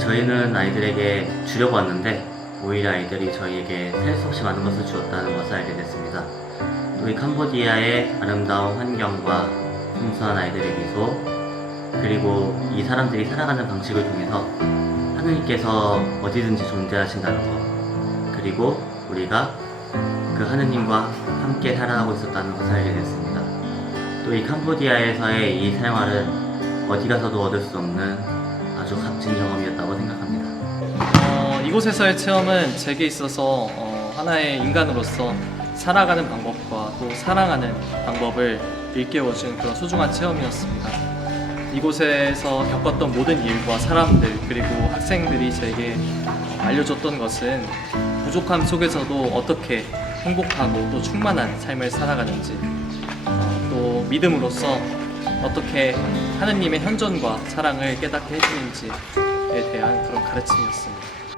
저희는 아이들에게 주려고 왔는데 오히려 아이들이 저희에게 셀 수 없이 많은 것을 주었다는 것을 알게 됐습니다. 또 이 캄보디아의 아름다운 환경과 순수한 아이들의 미소 그리고 이 사람들이 살아가는 방식을 통해서 하느님께서 어디든지 존재하신다는 것 그리고 우리가 그 하느님과 함께 살아가고 있었다는 것을 알게 됐습니다. 또 이 캄보디아에서의 이 생활은 어디 가서도 얻을 수 없는 아주 값진 경험이었다고 이곳에서의 체험은 제게 있어서 어, 하나의 인간으로서 살아가는 방법과 또 사랑하는 방법을 일깨워준 그런 소중한 체험이었습니다. 이곳에서 겪었던 모든 일과 사람들 그리고 학생들이 제게 알려줬던 것은 부족함 속에서도 어떻게 행복하고 또 충만한 삶을 살아가는지 어, 또 믿음으로써 어떻게 하느님의 현존과 사랑을 깨닫게 해주는지에 대한 그런 가르침이었습니다.